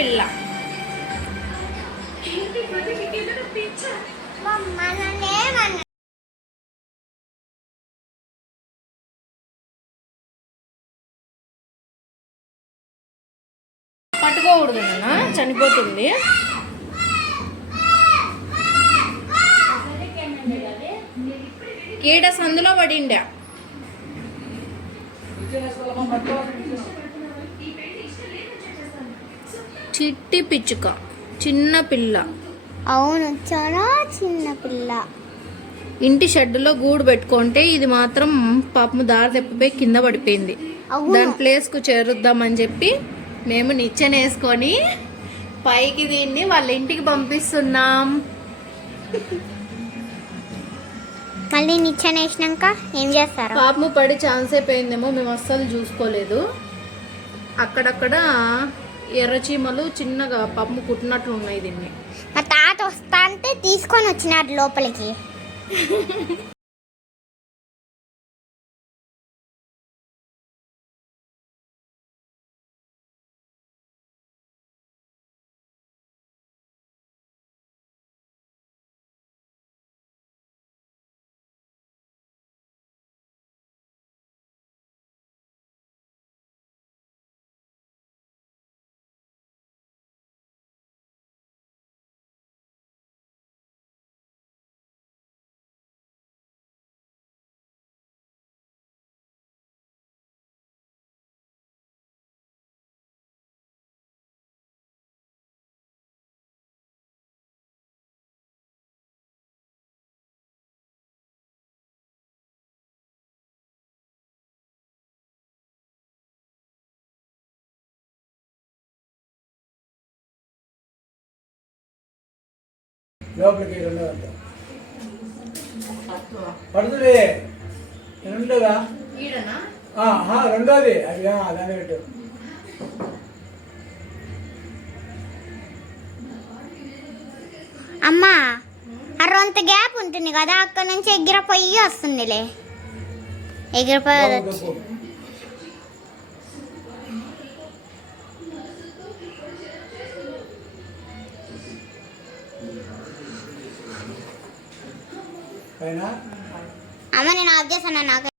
పిల్ల. పట్టుకోకూడదు నాన్న, చనిపోతుంది. ఈడ సందులో పడిండా. చిట్టి పిచ్చుక, చిన్న పిల్ల. అవును, చాలా చిన్న పిల్ల. ఇంటి షెడ్డులో గూడు పెట్టుకుంటే ఇది మాత్రం పాపము దారి తప్పిపోయి కింద పడిపోయింది. దాని ప్లేస్కు చేరుద్దామని చెప్పి మేము నిచ్చెన వేసుకొని పైకి దీన్ని వాళ్ళ ఇంటికి పంపిస్తున్నాం. మళ్ళీ నిచ్చెన వేసినాక ఏం చేస్తారు? పాపము పడి ఛాన్స్ అయిపోయిందేమో, మేము అస్సలు చూసుకోలేదు. అక్కడక్కడ ఎర్రచీమలు చిన్నగా పాపము కుట్టినట్లు ఉన్నాయి. దీన్ని మా తాత వస్తా అంటే తీసుకొని వచ్చినాడు లోపలికి. లోపలికి పడుతుంది రెండుగా రెండోది అది దాన్ని పెట్టు. అమ్మా, అరొంత గ్యాప్ ఉంటుంది కదా, అక్కడ నుంచి ఎగిరిపోయి వస్తుందిలే. ఎగిరిపోయి అమ్మ, నేను ఆఫ్ చేశాను. నాకు